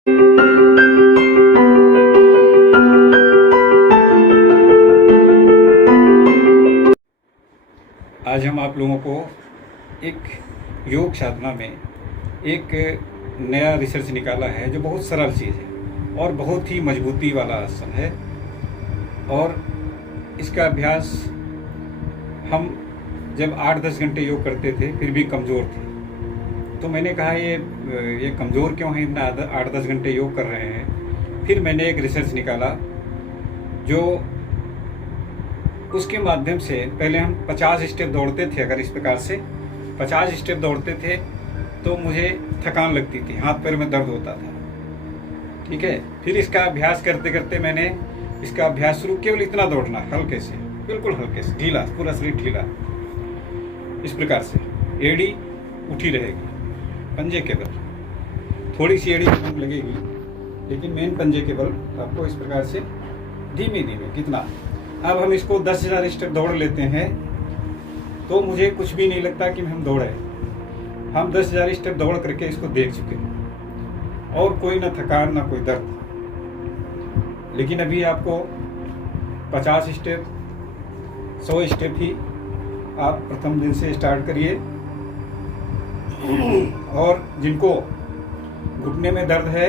आज हम आप लोगों को एक योग साधना में एक नया रिसर्च निकाला है जो बहुत सरल चीज़ है और बहुत ही मजबूती वाला आसन है। और इसका अभ्यास हम जब 8-10 घंटे योग करते थे फिर भी कमज़ोर थे, तो मैंने कहा ये कमज़ोर क्यों है, इतना 8-10 घंटे योग कर रहे हैं। फिर मैंने एक रिसर्च निकाला जो उसके माध्यम से पहले हम 50 स्टेप दौड़ते थे। अगर इस प्रकार से 50 स्टेप दौड़ते थे तो मुझे थकान लगती थी, हाथ पैर में दर्द होता था। ठीक है, फिर इसका अभ्यास करते करते मैंने इसका अभ्यास शुरू, केवल इतना दौड़ना, हल्के से, बिल्कुल हल्के से, ढीला, पूरा शरीर ढीला, इस प्रकार से। एड़ी उठी रहेगी पंजे के बल, थोड़ी सी एड़ी कम लगेगी लेकिन मेन पंजे के बल आपको इस प्रकार से धीमे धीमे। कितना, अब हम इसको 10,000 स्टेप दौड़ लेते हैं तो मुझे कुछ भी नहीं लगता कि हम दौड़े। हम 10,000 स्टेप दौड़ करके इसको देख चुके हैं और कोई ना थकान ना कोई दर्द। लेकिन अभी आपको 50 स्टेप 100 स्टेप ही आप प्रथम दिन से स्टार्ट करिए। और जिनको घुटने में दर्द है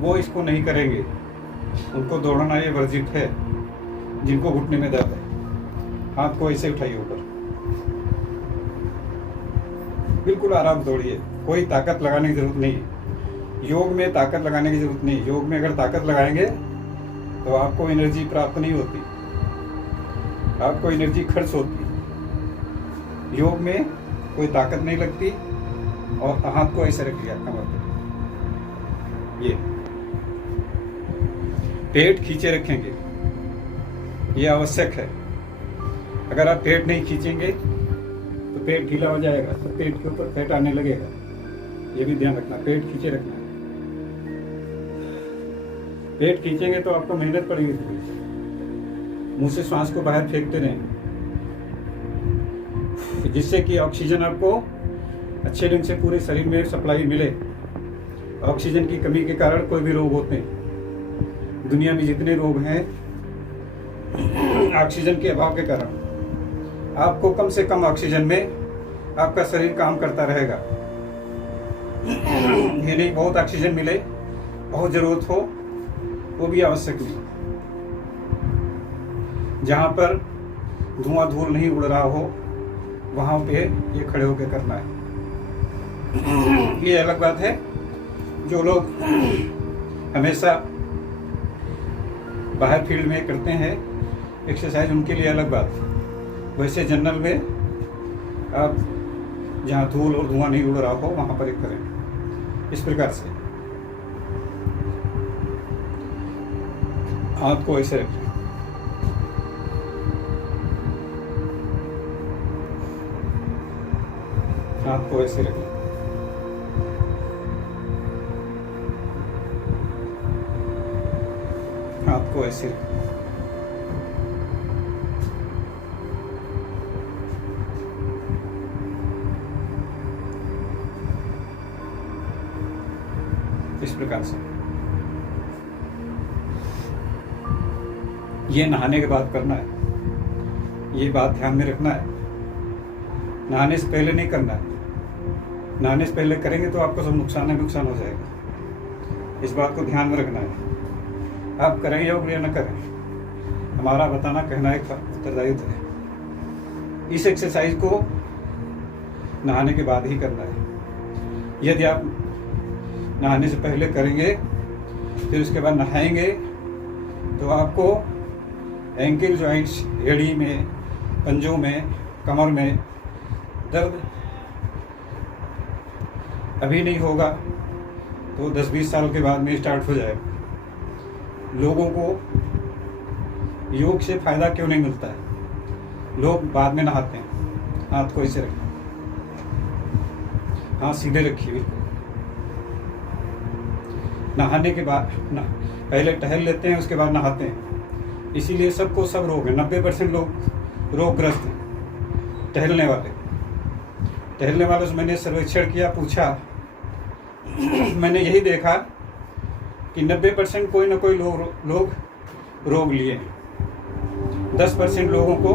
वो इसको नहीं करेंगे, उनको दौड़ना ये वर्जित है। जिनको घुटने में दर्द है हाथ को ऐसे उठाइए ऊपर, बिल्कुल आराम दौड़िए, कोई ताकत लगाने की जरूरत नहीं है। योग में ताकत लगाने की जरूरत नहीं। योग में अगर ताकत लगाएंगे तो आपको एनर्जी प्राप्त नहीं होती, आपको एनर्जी खर्च होती। योग में कोई ताकत नहीं लगती। और हाथ को ऐसे रख लिया कमर पे, ये पेट खींचे रखेंगे, ये आवश्यक है। अगर आप पेट नहीं खींचेंगे तो पेट ढीला हो जाएगा, तो पेट के ऊपर फैट आने लगेगा। ये भी ध्यान रखना, पेट खींचे रखना। पेट खींचेंगे तो आपको मेहनत पड़ेगी थोड़ी, मुंह से श्वास को बाहर फेंकते रहेंगे, जिससे कि ऑक्सीजन आपको अच्छे ढंग से पूरे शरीर में सप्लाई मिले। ऑक्सीजन की कमी के कारण कोई भी रोग होते हैं, दुनिया में जितने रोग हैं ऑक्सीजन के अभाव के कारण। आपको कम से कम ऑक्सीजन में आपका शरीर काम करता रहेगा। ये नहीं बहुत ऑक्सीजन मिले, बहुत जरूरत हो, वो भी आवश्यक नहीं। जहां पर धुआं धूल नहीं उड़ रहा हो वहां पे ये खड़े होकर करना है। ये अलग बात है, जो लोग हमेशा बाहर फील्ड में करते हैं एक्सरसाइज, उनके लिए अलग बात है। वैसे जनरल में आप जहाँ धूल और धुआं नहीं उड़ रहा हो वहाँ पर एक करें इस प्रकार से। हाथ को ऐसे रखें, हाथ को ऐसे रखें, हाथ को ऐसे रखें। इस प्रकार से। ये नहाने के बाद करना है, ये बात ध्यान में रखना है। नहाने से पहले नहीं करना है। नहाने से पहले करेंगे तो आपको सब नुकसान हो जाएगा। इस बात को ध्यान में रखना है। आप करें योग या न करें, हमारा बताना कहना एक उत्तरदायित्व है। इस एक्सरसाइज को नहाने के बाद ही करना है। यदि आप नहाने से पहले करेंगे फिर उसके बाद नहाएंगे तो आपको एंकल जॉइंट्स, एड़ी में, पंजों में, कमर में दर्द अभी नहीं होगा तो 10-20 साल के बाद में स्टार्ट हो जाएगा। लोगों को योग से फायदा क्यों नहीं मिलता है? लोग बाद में नहाते हैं। हाथ को ऐसे रखें, हाथ सीधे रखिए। नहाने के बाद पहले टहल लेते हैं, उसके बाद नहाते हैं। इसीलिए सबको सब रोग है। 90% लोग रोगग्रस्त हैं। टहलने वाले से मैंने सर्वेक्षण किया, पूछा, मैंने यही देखा कि 90% कोई ना कोई लोग रोग लिए हैं। 10% लोगों को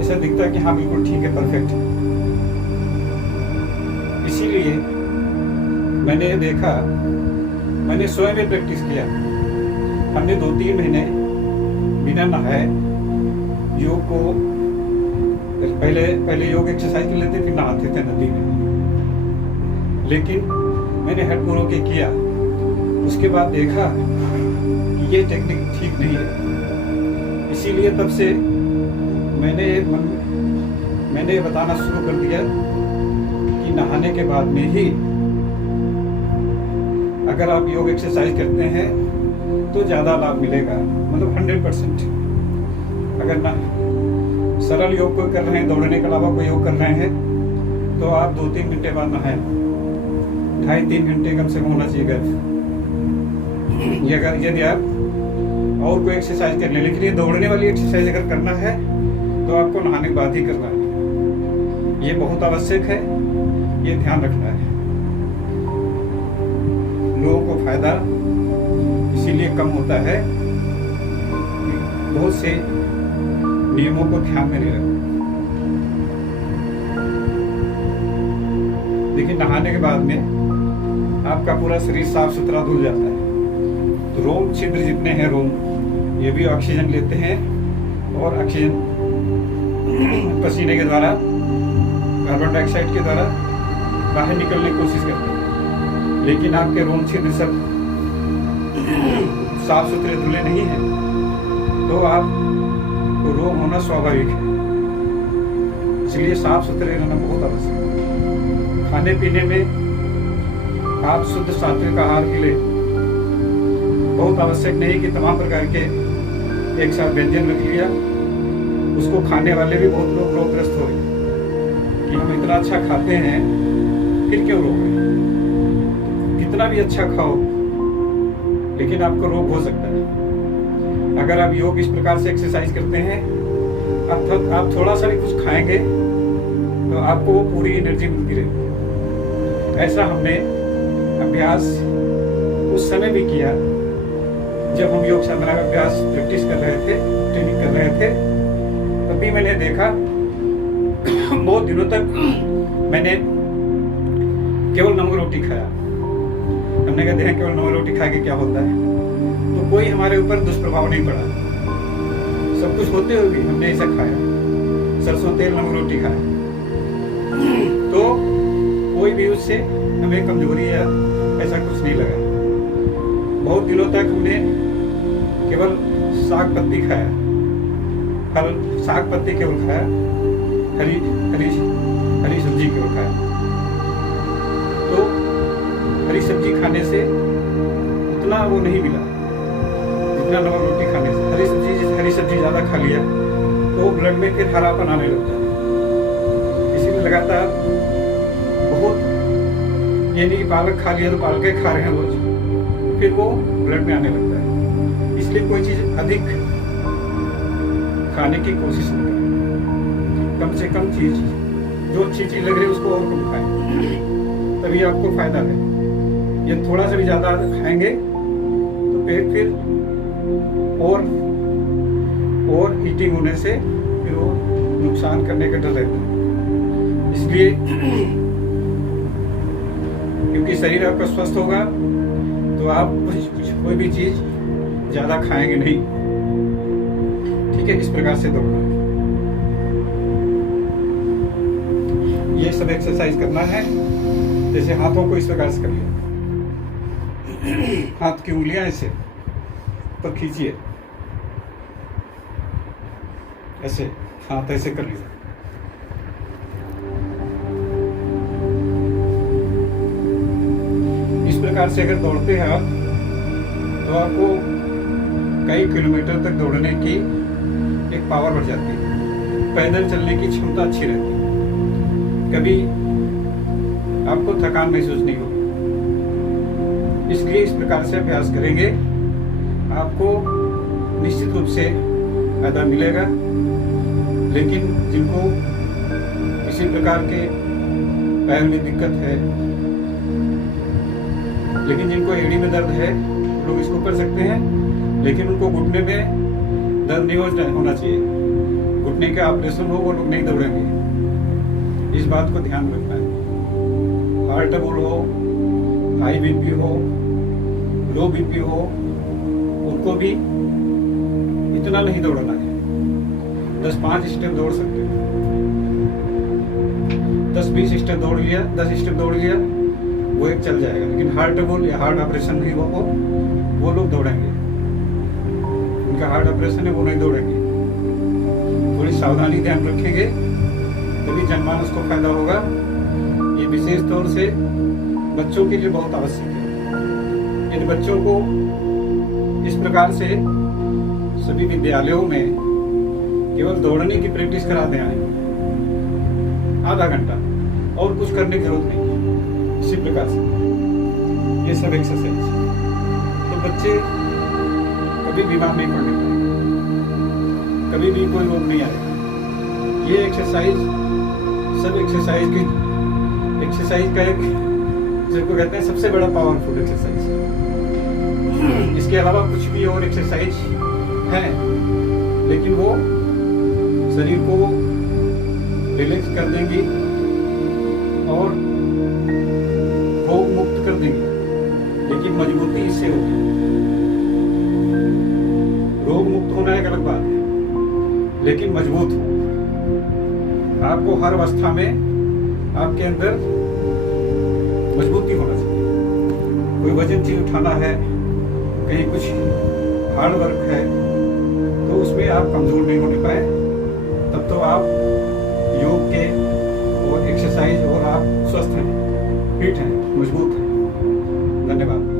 ऐसा दिखता है कि हाँ बिल्कुल ठीक है, परफेक्ट है। इसीलिए मैंने देखा, मैंने स्वयं भी प्रैक्टिस किया। हमने 2-3 महीने बिना नहाए योग को, पहले योग एक्सरसाइज कर लेते, फिर नहाते थे नदी में। लेकिन मैंने हटपुरों के किया, उसके बाद देखा कि ये टेक्निक ठीक नहीं है। इसीलिए तब से मैंने बताना शुरू कर दिया कि नहाने के बाद में ही अगर आप योग एक्सरसाइज करते हैं तो ज़्यादा लाभ मिलेगा, मतलब 100%। अगर ना सरल योग कोई कर रहे हैं, दौड़ने के अलावा कोई योग कर रहे हैं, तो आप 2-3 घंटे बाद नहाएं। 2.5-3 घंटे कम से कम होना चाहिए यदि आप और कोई एक्सरसाइज कर लें। लेकिन ये दौड़ने वाली एक्सरसाइज अगर करना है तो आपको नहाने के बाद ही करना है। ये बहुत आवश्यक है, ये ध्यान रखना है। लोगों को फायदा इसीलिए कम होता है कि बहुत से नियमों को ध्यान में नहीं रखते। लेकिन नहाने के बाद में आपका पूरा शरीर साफ सुथरा धुल जाता है। तो रोम छिद्र जितने हैं रोम, ये भी ऑक्सीजन लेते हैं और ऑक्सीजन पसीने के द्वारा, कार्बन डाइऑक्साइड के द्वारा बाहर निकलने की कोशिश करते हैं। लेकिन आपके रोम छिद्र सब साफ सुथरे धुले नहीं हैं, तो आपको रोग होना स्वाभाविक है। इसलिए साफ सुथरे रहना बहुत आवश्यक है। खाने पीने में आप शुद्ध सात्विक आहार के लिए बहुत आवश्यक नहीं कि तमाम प्रकार के एक साथ व्यंजन रख लिया। उसको खाने वाले भी बहुत लोग रोगग्रस्त हो गए कि हम इतना अच्छा खाते हैं फिर क्यों रोग है। कितना भी अच्छा खाओ लेकिन आपको रोग हो सकता है। अगर आप योग इस प्रकार से एक्सरसाइज करते हैं, अर्थात आप थोड़ा सा भी कुछ खाएंगे तो आपको वो पूरी एनर्जी मिलती रहेगी। ऐसा हमने अभ्यास उस समय भी किया जब हम योग साधना का अभ्यास प्रैक्टिस कर रहे थे, ट्रेनिंग कर रहे थे। तभी मैंने देखा बहुत दिनों तक मैंने केवल नमक रोटी खाया। हमने कहते हैं केवल नमक रोटी खा के क्या होता है, तो कोई हमारे ऊपर दुष्प्रभाव नहीं पड़ा। सब कुछ होते हुए भी हमने ऐसा खाया, सरसों तेल नमक रोटी खाया, तो कोई भी उससे हमें कमजोरी या ऐसा कुछ नहीं लगा। बहुत दिनों तक हमने केवल साग पत्ती खाया, फल साग पत्ती केवल खाया, हरी सब्जी केवल खाया। तो हरी सब्जी खाने से उतना वो नहीं मिला जितना नमक रोटी खाने से। हरी सब्जी ज़्यादा खा लिया तो ब्लड में फिर हरापन आने लगता है। इसीलिए लगातार बहुत, ये नहीं कि पालक खा लिया तो पालक ही खा रहे हैं रोज, फिर वो ब्लड में आने लगता है। इसलिए कोई चीज़ अधिक खाने की कोशिश नहीं करें। कम से कम चीज़, जो अच्छी चीज़ लग रही है उसको और कम खाएं, तभी आपको फायदा है। ये थोड़ा सा भी ज़्यादा खाएंगे तो पेट फिर और हीटिंग होने से फिर वो नुकसान करने का डर रहता है। इसलिए क्योंकि शरीर आपका स्वस्थ होगा तो आप कोई भी चीज़ ज़्यादा खाएंगे नहीं। ठीक है, इस प्रकार से दौड़ना है। ये सब एक्सरसाइज करना है। जैसे हाथों को इस प्रकार से कर लिया, हाथ की उंगलियां ऐसे पर खींचिए, ऐसे हाथ ऐसे कर लिया। इस प्रकार से अगर दौड़ते हैं आप तो आपको कई किलोमीटर तक दौड़ने की एक पावर बढ़ जाती है। पैदल चलने की क्षमता अच्छी रहती है, कभी आपको थकान महसूस नहीं होगी। इसलिए इस प्रकार से अभ्यास करेंगे, आपको निश्चित रूप से फायदा मिलेगा। लेकिन जिनको किसी प्रकार के पैर में दिक्कत है, लेकिन जिनको एड़ी में दर्द है वो लोग इसको कर सकते हैं, लेकिन उनको घुटने में दर्द नहीं होना चाहिए। घुटने का ऑपरेशन हो वो लोग नहीं दौड़ेंगे, इस बात को ध्यान रखना है। हार्ट ट्रबल हो, हाई बीपी हो, लो बीपी हो, उनको भी इतना नहीं दौड़ना है। 10-5 स्टेप दौड़ सकते हैं, 10-20 स्टेप दौड़ लिया, 10 स्टेप दौड़ लिया, वो एक चल जाएगा। लेकिन हार्ट ट्रबल या हार्ट ऑपरेशन नहीं हो वो लोग दौड़ेंगे, उनका हार्ट ऑपरेशन है वो नहीं दौड़ेंगे। थोड़ी सावधानी ध्यान रखेंगे तभी जनमानस को फायदा होगा। ये विशेष तौर से बच्चों के लिए बहुत आवश्यक है। इन बच्चों को इस प्रकार से सभी विद्यालयों में केवल दौड़ने की प्रैक्टिस करा दें, आधा घंटा, और कुछ करने की जरूरत नहीं। इसी प्रकार से ये सब एक्सरसाइज, तो बच्चे कभी बीमार नहीं पड़ने पाएंगे, कभी भी कोई रोग नहीं आएगा। ये एक्सरसाइज सब एक्सरसाइज का एक, जिसको कहते हैं सबसे बड़ा पावरफुल एक्सरसाइज। इसके अलावा कुछ भी और एक्सरसाइज है, लेकिन वो शरीर को रिलैक्स कर देंगी और रोग मुक्त कर देंगी, लेकिन मजबूती इससे होगी। रोग मुक्त होना एक अलग बात है, लेकिन मजबूत हो। आपको हर अवस्था में आपके अंदर मजबूती होना चाहिए। कोई वजन चीज उठाना है, कहीं कुछ हार्ड वर्क है, तो उसमें आप कमजोर नहीं होने पाए, तब तो आप योग के और एक्सरसाइज और आप स्वस्थ हैं, फिट हैं, मजबूत हैं। धन्यवाद।